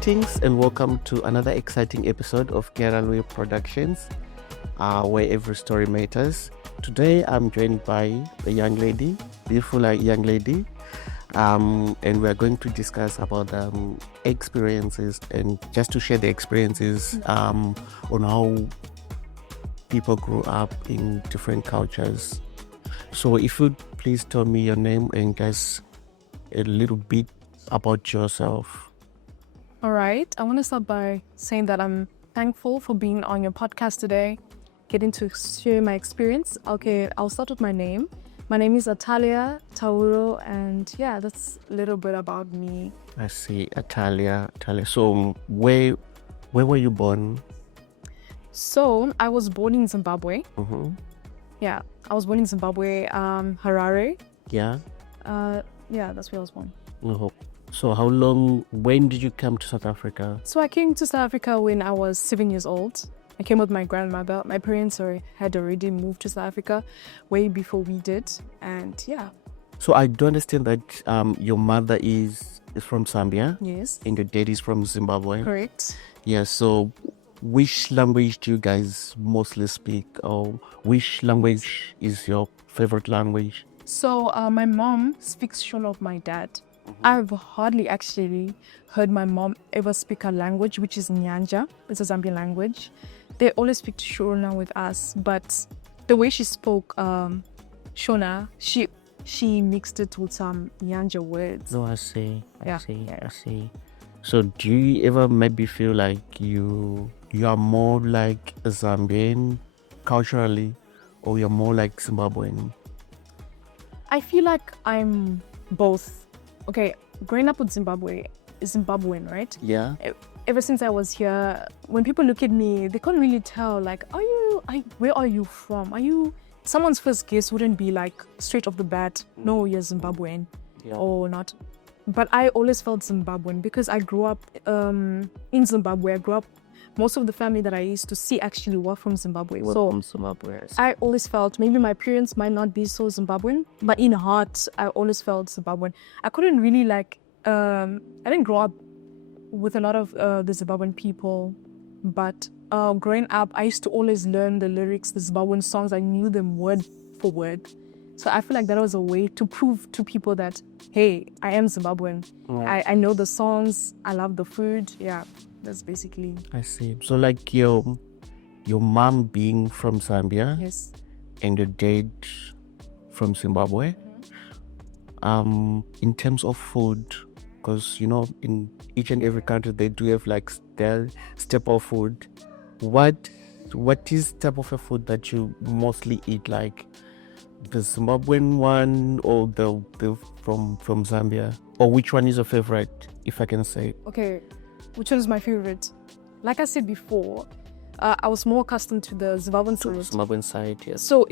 Greetings and welcome to another exciting episode of Kiara Productions, where every story matters. Today I'm joined by a young lady, beautiful young lady, and we're going to discuss about experiences and just to share the experiences on how people grow up in different cultures. So if you'd please tell me your name and just a little bit about yourself. All right. I want to start by saying that I'm thankful for being on your podcast today, getting to share my experience. Okay, I'll start with my name. My name is Atalia Tauro, and yeah, that's a little bit about me. I see, Atalia. So where were you born? So I was born in Zimbabwe. Mm-hmm. Yeah, I was born in Zimbabwe, Harare. Yeah. Yeah, that's where I was born. Oh. So when did you come to South Africa? So I came to South Africa when I was 7 years old. I came with my grandmother. My parents had already moved to South Africa way before we did. And yeah. So I do understand that your mother is from Zambia. Yes. And your dad is from Zimbabwe. Correct. Yeah, so which language do you guys mostly speak? Or which language is your favorite language? So my mom speaks Shona of my dad. I've hardly actually heard my mom ever speak a language, which is Nyanja. It's a Zambian language. They always speak Shona with us, but the way she spoke Shona, she mixed it with some Nyanja words. No, I see. Yeah. I see. So do you ever maybe feel like you are more like a Zambian culturally, or you're more like Zimbabwean? I feel like I'm both. Okay, growing up with Zimbabwe is Zimbabwean, right? Yeah. Ever since I was here, when people look at me, they can't really tell, like, where are you from? Someone's first guess wouldn't be like straight off the bat, no, you're Zimbabwean, or not. But I always felt Zimbabwean because I grew up in Zimbabwe. Most of the family that I used to see actually were from Zimbabwe. From Zimbabwe. I always felt, maybe my parents might not be so Zimbabwean, but in heart, I always felt Zimbabwean. I couldn't really I didn't grow up with a lot of the Zimbabwean people, but growing up, I used to always learn the lyrics, the Zimbabwean songs. I knew them word for word. So I feel like that was a way to prove to people that, hey, I am Zimbabwean. Right. I know the songs, I love the food, yeah. That's basically. I see. So like your mom being from Zambia, yes, and your dad from Zimbabwe. Mm-hmm. In terms of food, because in each and every country they do have like their staple food. What is type of a food that you mostly eat, like the Zimbabwean one or the from Zambia, or which one is your favorite, if I can say? Okay. Which one is my favorite? Like I said before, I was more accustomed to the Zimbabwean side. Zimbabwean side, yes. So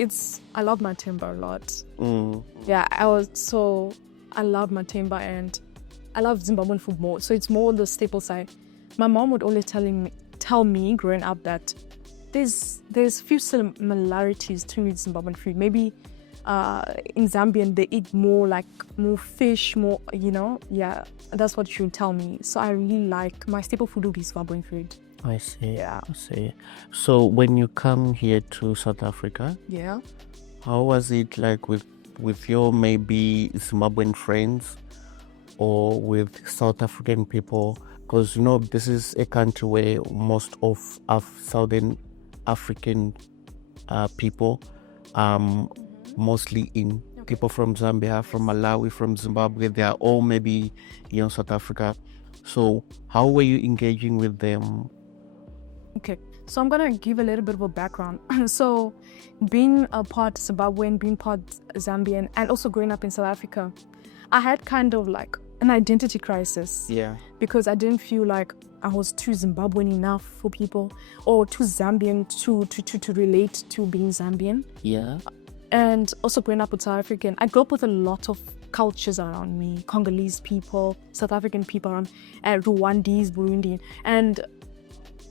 I love matemba a lot. Mm. Yeah, I love matemba and I love Zimbabwean food more. So it's more the staple side. My mom would always tell me growing up that there's few similarities to Zimbabwean food. Maybe in Zambian they eat more fish, more, yeah, that's what she would tell me. So I really like, my staple food would be Zimbabwean food. I see. Yeah. I see. So when you come here to South Africa, yeah, how was it like with your maybe Zimbabwean friends or with South African people? Because this is a country where most of Southern African people mostly in. Okay. People from Zambia, from Malawi, from Zimbabwe, they are all maybe South Africa. So how were you engaging with them? Okay, so I'm gonna give a little bit of a background. So being a part Zimbabwean, being part Zambian, and also growing up in South Africa, I had kind of like an identity crisis. Yeah. Because I didn't feel like I was too Zimbabwean enough for people, or too Zambian to relate to being Zambian. Yeah. And also growing up with South African, I grew up with a lot of cultures around me. Congolese people, South African people around, Rwandese, Burundian. And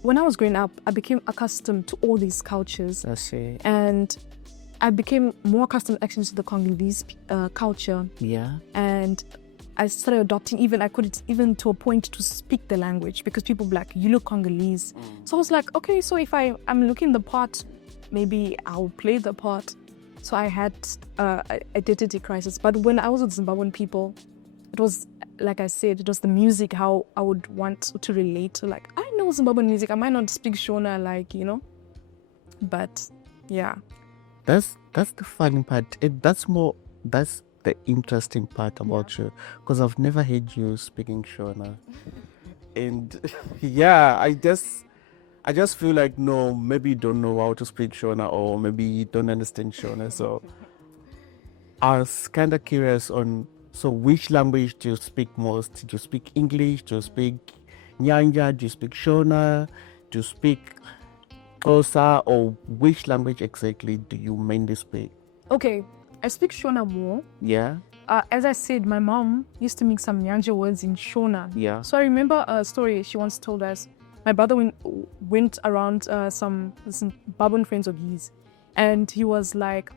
when I was growing up, I became accustomed to all these cultures. I see. And I became more accustomed actually to the Congolese culture. Yeah. And I started adopting, I could even to a point to speak the language because people were like, you look Congolese. So I was like, okay, so if I'm looking the part, maybe I'll play the part. So I had identity crisis. But when I was with Zimbabwean people, it was, like I said, it was the music, how I would want to relate to, like, I know Zimbabwean music. I might not speak Shona, like, but yeah. That's the funny part. That's the interesting part about you, because I've never heard you speaking Shona. And yeah, I just feel like, no, maybe you don't know how to speak Shona, or maybe you don't understand Shona. So I was kind of curious on, so which language do you speak most? Do you speak English? Do you speak Nyanja? Do you speak Shona? Do you speak Xhosa? Or which language exactly do you mainly speak? Okay, I speak Shona more. Yeah. As I said, my mom used to make some Nyanja words in Shona. Yeah. So I remember a story she once told us. My brother went around some Babun friends of his, and he was like,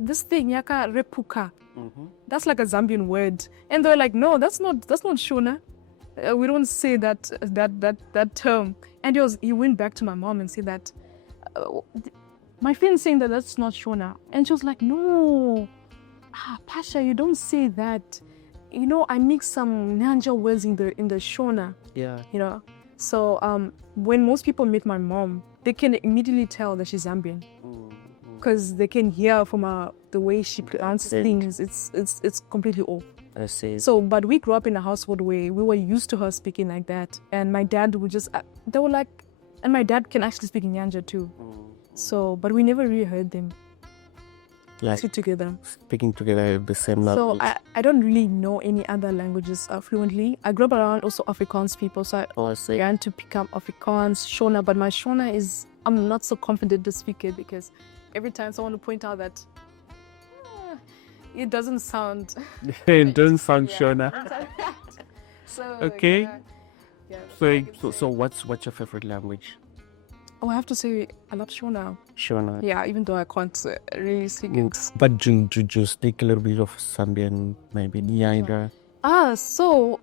this thing, yaka repuka. That's like a Zambian word. And they're like, no, that's not Shona. We don't say that term. And he went back to my mom and said that, my friend's saying that that's not Shona. And she was like, no, Pasha, you don't say that. I mix some Nyanja words in the Shona. Yeah. So when most people meet my mom, they can immediately tell that she's Zambian, because they can hear from the way she pronounces things. It's completely off. I see. So, but we grew up in a household where we were used to her speaking like that, and my dad would just they were like, and my dad can actually speak in Nyanja too. So, but we never really heard them sit together, speaking together the same language. So I don't really know any other languages fluently. I grew up around also Afrikaans people, so I began to pick up Afrikaans, Shona, but my Shona I'm not so confident to speak it, because every time someone will point out that it doesn't sound it doesn't sound Shona. So okay. Yeah. So what's your favorite language? Oh, I have to say, I love Shona. Shona. Yeah, even though I can't really speak it. But do you speak a little bit of Zambian, maybe Nyanja? So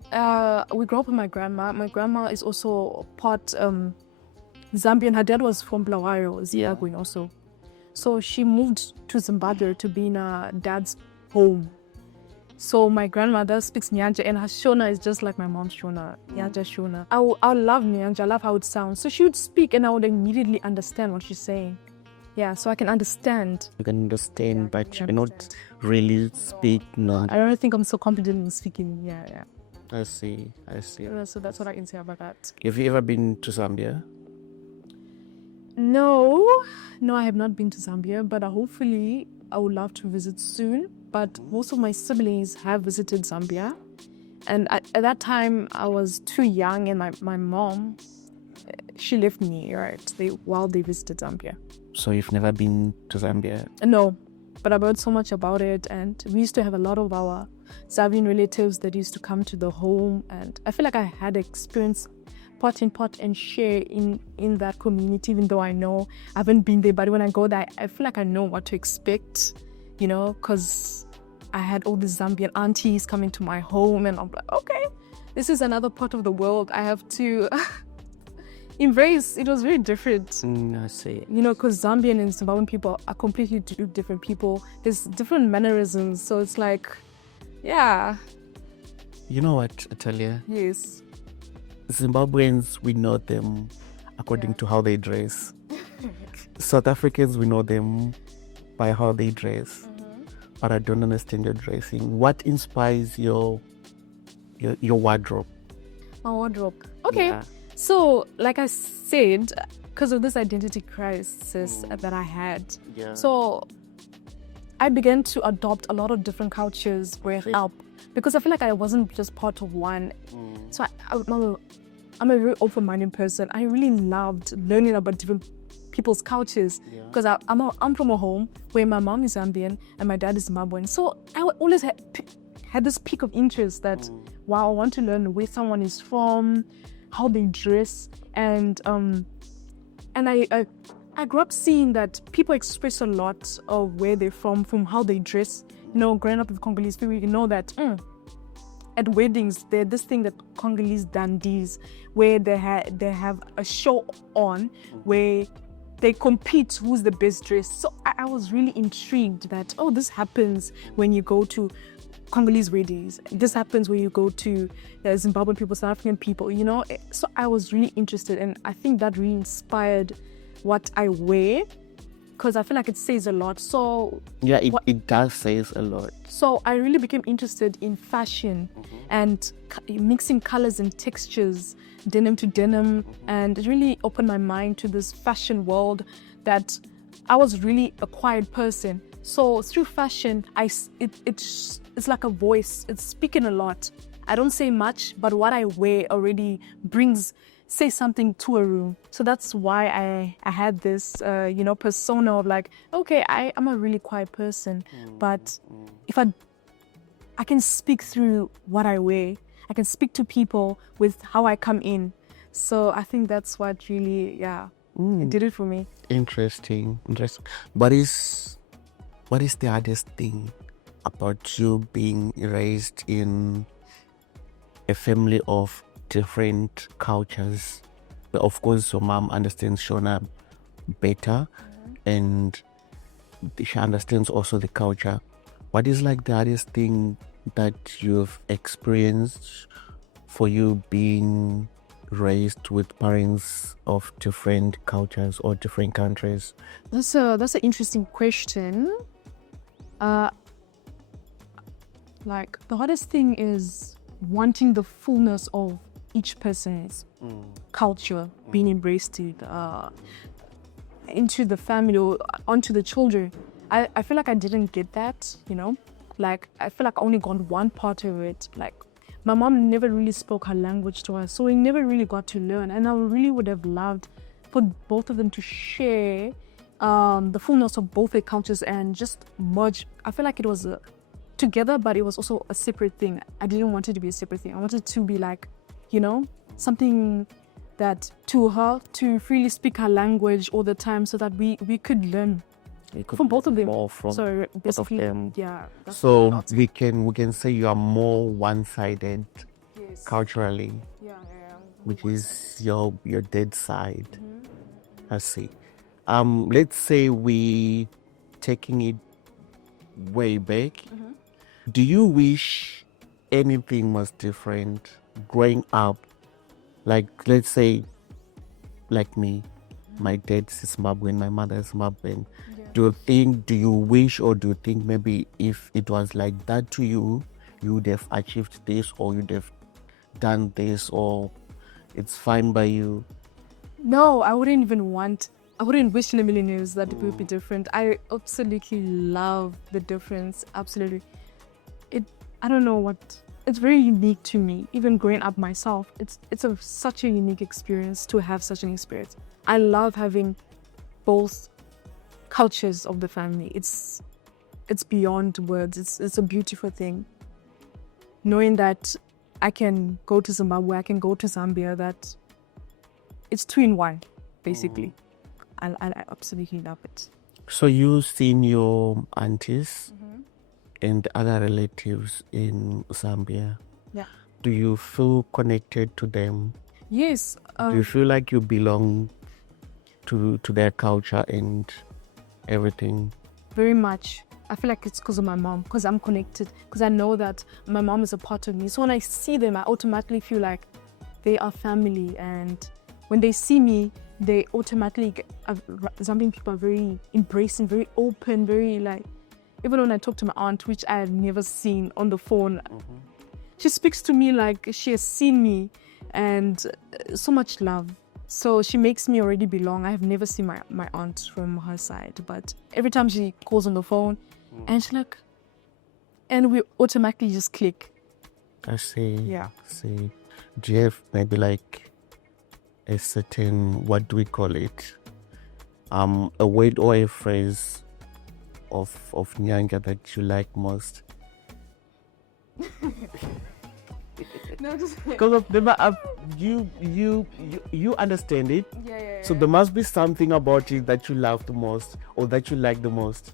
we grew up with my grandma. My grandma is also part Zambian. Her dad was from Bulawayo, Zimbabwe also. So she moved to Zimbabwe to be in her dad's home. So my grandmother speaks Nyanja, and her Shona is just like my mom's Shona, Nyanja Shona. I love Nyanja, I love how it sounds. So she would speak and I would immediately understand what she's saying. Yeah, so I can understand. You can understand, but you cannot really speak. No. I don't think I'm so confident in speaking. Yeah. I see. So that's what I can say about that. Have you ever been to Zambia? No, I have not been to Zambia, but hopefully I would love to visit soon. But most of my siblings have visited Zambia. And at that time, I was too young, and my mom, she left me, right, while they visited Zambia. So you've never been to Zambia? No, but I've heard so much about it. And we used to have a lot of our Zambian relatives that used to come to the home. And I feel like I had experience pot in pot and share in that community, even though I know I haven't been there. But when I go there, I feel like I know what to expect, because I had all these Zambian aunties coming to my home, and I'm like, okay, this is another part of the world I have to embrace. It was very different. I see. Because Zambian and Zimbabwean people are completely different people. There's different mannerisms, so it's like, yeah. You know what, Atalia? Yes. Zimbabweans, we know them according to how they dress. South Africans, we know them by how they dress. But I don't understand your dressing. What inspires your wardrobe? My wardrobe. Okay. Yeah. So, like I said, because of this identity crisis that I had, so I began to adopt a lot of different cultures growing up, because I feel like I wasn't just part of one. So I'm a very open-minded person. I really loved learning about different people's cultures, because I'm from a home where my mom is Zambian and my dad is Zimbabwean. So I always had this peak of interest that, wow, I want to learn where someone is from, how they dress, and I grew up seeing that people express a lot of where they're from how they dress. Growing up with Congolese people, you know that at weddings, there's this thing that Congolese dandies, where they have a show on where they compete who's the best dressed. So I was really intrigued that, oh, this happens when you go to Congolese weddings. This happens when you go to Zimbabwean people, South African people, you know. So I was really interested, and I think that really inspired what I wear, because I feel like it says a lot. So yeah, it does says a lot. So I really became interested in fashion and mixing colors and textures, denim to denim, and it really opened my mind to this fashion world that I was really a quiet person. So through fashion, it's like a voice. It's speaking a lot. I don't say much, but what I wear already say something to a room. So that's why I had this, persona of like, okay, I'm a really quiet person, but if I can speak through what I wear. I can speak to people with how I come in. So I think that's what really, it did it for me. Interesting. What is the hardest thing about you being raised in a family of different cultures? Of course, your mom understands Shona better, and she understands also the culture. What is like the hardest thing that you've experienced for you being raised with parents of different cultures or different countries? That's an interesting question. Like the hardest thing is wanting the fullness of each person's culture being embraced into the family or onto the children. I feel like I didn't get that, you know. Like I feel like I only got one part of it. Like my mom never really spoke her language to us, so we never really got to learn. And I really would have loved for both of them to share the fullness of both their cultures and just merge. I feel like it was together, but it was also a separate thing. I didn't want it to be a separate thing. I wanted it to be like, you know, something that to her to freely speak her language all the time, so that we could learn from both of them. More from So both of them. yeah. So we can say you are more one-sided Yes. culturally, Yeah. which is your dead side. I see. Let's say we taking it way back. Do you wish anything was different growing up? Like, let's say, like me, my dad's Zimbabwean, my mother is Zimbabwean. Yeah. Do you wish, or do you think maybe if it was like that to you, you would have achieved this, or you'd have done this, or it's fine by you? No, I wouldn't wish in a million years that it would be different. I absolutely love the difference. Absolutely. I don't know what, it's very unique to me. Even growing up myself, it's such a unique experience to have such an experience. I love having both cultures of the family. It's beyond words. It's a beautiful thing. Knowing that I can go to Zimbabwe, I can go to Zambia, that it's two in one, basically. I absolutely love it. So you've seen your aunties and other relatives in Zambia. Yeah. Do you feel connected to them? Yes. Do you feel like you belong to their culture and everything? Very much. I feel like it's because of my mom, because I'm connected, because I know that my mom is a part of me. So when I see them, I automatically feel like they are family. And when they see me, they automatically Zambian people are very embracing, very open, very like, even when I talk to my aunt, which I had never seen on the phone, she speaks to me like she has seen me, and so much love. So she makes me already belong. I have never seen my aunt from her side, but every time she calls on the phone, and she's like, and we automatically just click. I see. Yeah. See. Do you have maybe like a certain, what do we call it? A word or a phrase of Nyanga that you like most? No, just Because of them, you understand it. yeah. So there must be something about it that you love the most, or that you like the most.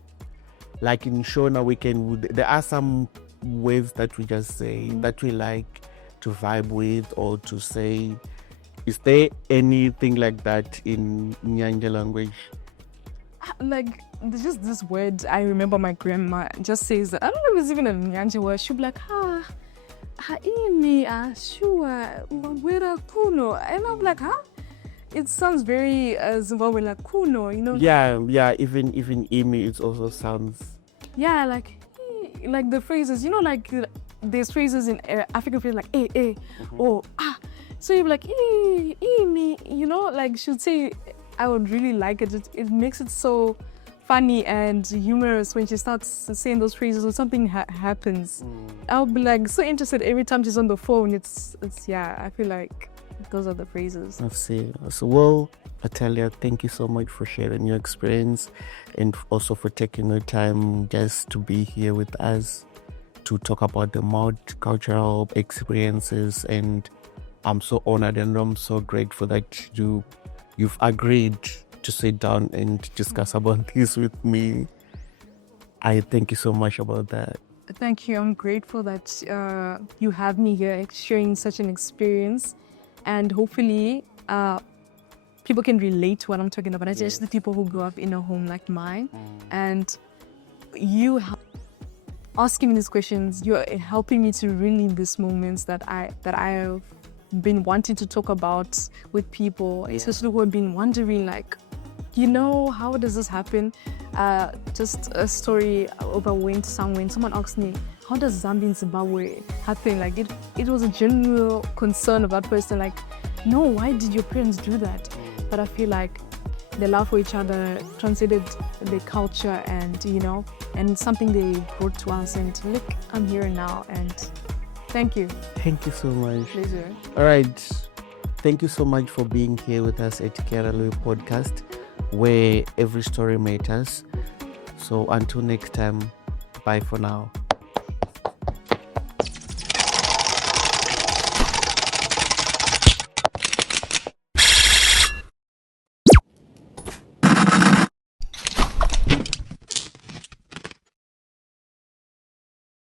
Like in Shona, there are some words that we just say that we like to vibe with or to say? Is there anything like that in Nyanja language? Like, there's just this word I remember my grandma just says, I don't know if it's even a Nyanja word. She'll be like, ini ashua wera kuno. And I'm like, huh? It sounds very Zimbabwe, like kuno, you know? Yeah, even Imi, it also sounds... Yeah, like the phrases, you know, like there's phrases in African phrases like or ah. So you're like, me, you know, like she'd say, I would really like it. It makes it so funny and humorous when she starts saying those phrases or something happens. I'll be like so interested every time she's on the phone. It's yeah, I feel like those are the phrases. I see. So, well, Natalia, thank you so much for sharing your experience and also for taking the time just to be here with us to talk about the multicultural experiences. And I'm so honored and I'm so grateful that you've agreed to sit down and discuss about this with me. I thank you so much about that. Thank you. I'm grateful that you have me here sharing such an experience, and hopefully people can relate to what I'm talking about, especially the people who grew up in a home like mine. And you asking me these questions, you're helping me to relive these moments that I've been wanting to talk about with people, especially who have been wondering, like, you know, how does this happen? Just a story over when someone asked me, how does Zambia and Zimbabwe happen? Like, it was a general concern of that person, like, no, why did your parents do that? But I feel like the love for each other transcended the culture and, you know, and something they brought to us. And look, I'm here now, and thank you. Thank you so much. Pleasure. All right. Thank you so much for being here with us at Kiara podcast, where every story matters. So until next time, bye for now.